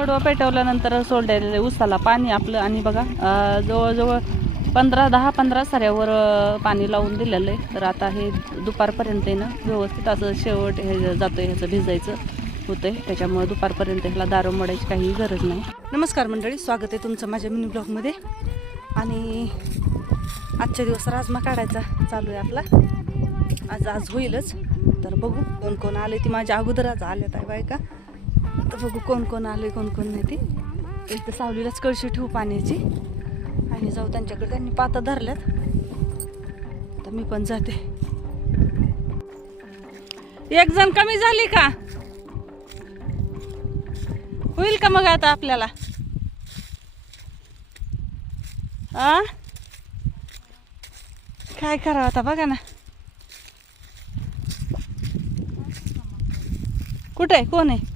कडवा पेटवल्यानंतर सोडलेले उसाला पाणी आपलं आणि बघा जवळजवळ 10-15 साऱ्यावर पाणी लावून दिलेलं आहे. तर आता हे दुपारपर्यंत आहे ना व्यवस्थित असं शेवट हे जातं ह्याचं भिजायचं होतंय. त्याच्यामुळे दुपारपर्यंत ह्याला दारू मोडायची काही गरज नाही. नमस्कार मंडळी, स्वागत आहे तुमचं माझ्या मिनी ब्लॉगमध्ये. आणि आजच्या दिवस राजमा काढायचा चालू आहे आपला. आज होईलच. तर बघू कोण कोण आले. ती माझ्या अगोदर आज आल्यात आहे बायका. तर बघू कोण कोण आले कोण कोण नाही. ती इथं सावलीलाच कळशी ठेवू पाण्याची आणि जाऊ त्यांच्याकडे. त्यांनी पाता धरल्यात. तर मी पण जाते. एक जण कमी झाली का? होईल का मग आता आपल्याला? काय करावं आता बघा ना. कुठे आहे? कोण आहे?